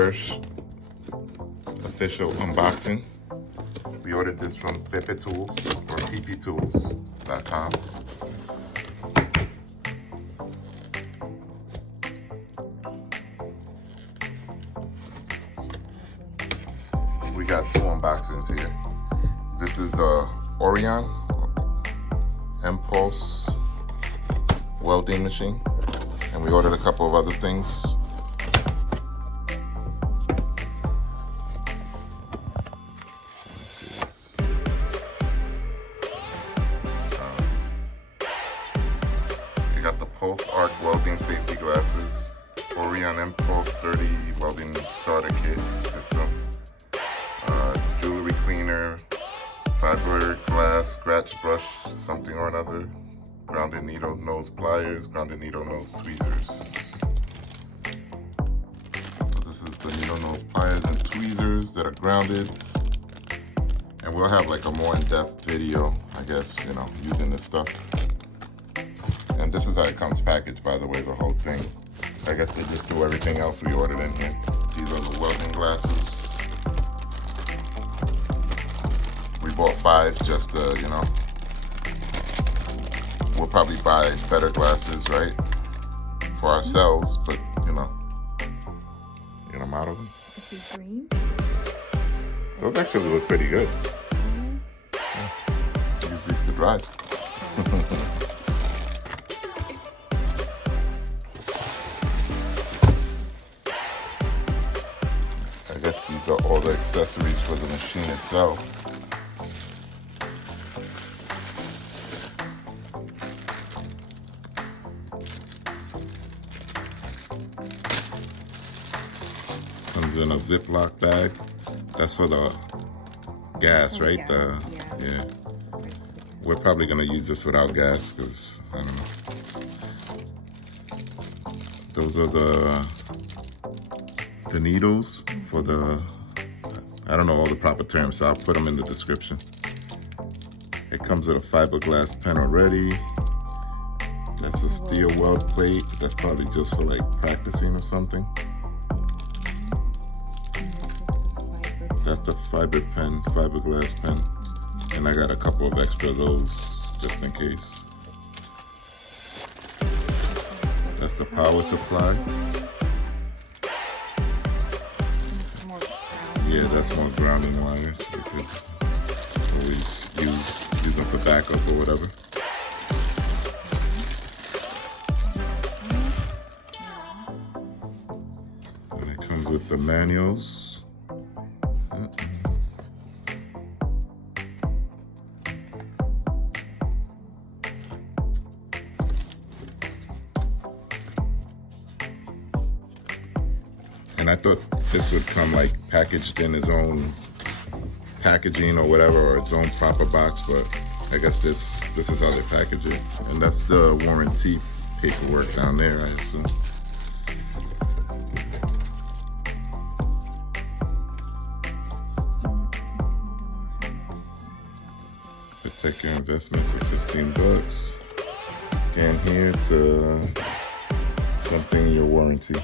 first official unboxing. We ordered this from Pepe Tools or pptools.com. We got two unboxings here. This is the Orion mPulse welding machine, and we ordered a couple of other things. We got the Pulse-Arc Welding Safety Glasses, Orion mPulse 30 Welding Starter Kit System, jewelry cleaner, fiberglass scratch brush, something or another, grounded needle nose pliers, grounded needle nose tweezers. So this is the needle nose pliers and tweezers that are grounded. And we'll have like a more in-depth video, I guess, you know, using this stuff. And this is how it comes packaged, by the way, the whole thing. I guess they just do everything else we ordered in here. These are the welding glasses. We bought 5 just to, you know, we'll probably buy better glasses, right, for ourselves, but, you know, get them out of them. Is it green? Those actually look pretty good. Yeah. Use these to drive. I guess these are all the accessories for the machine itself. Comes in a Ziploc bag. That's for the gas, right? Gas, yeah. We're probably gonna use this without gas because I don't know. Those are the needles for the, I don't know all the proper terms, so I'll put them in the description. It comes with a fiberglass pen already. That's a steel weld plate. That's probably just for like practicing or something. That's the fiberglass pen. And I got a couple of extra of those just in case. That's the power supply. Yeah, that's more grounding wires. We could always use them for backup or whatever. And it comes with the manuals. And I thought this would come like packaged in its own packaging or whatever, or its own proper box, but I guess this is how they package it. And that's the warranty paperwork down there, I assume. Protect your investment for 15 bucks. Scan here to something in your warranty.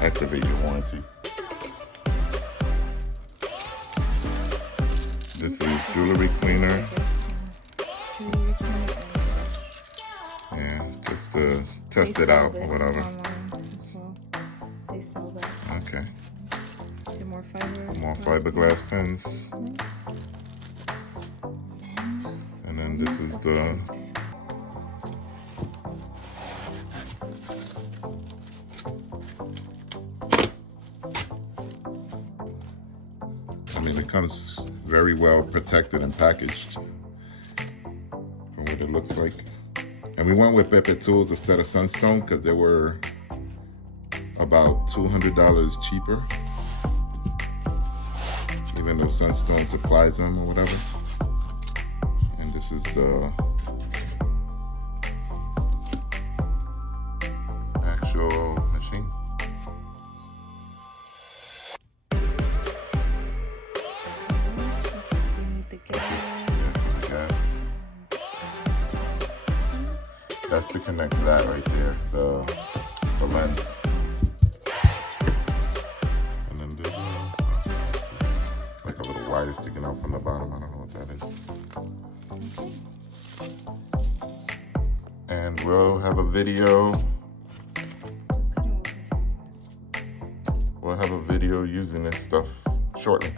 Activate your warranty. This is jewelry cleaner. Yeah, just to test it out or whatever. As well. They sell that. Okay. Is it more fiber? More fiberglass pens. And then this is the I mean, it comes very well protected and packaged from what it looks like. And we went with Pepe Tools instead of Sunstone because they were about $200 cheaper, even though Sunstone supplies them or whatever. And this is the actual machine. That's to connect that right there, the lens. wire sticking out from the bottom. I don't know what that is. And we'll have a video. Just cutting will continue. We'll have a video using this stuff shortly.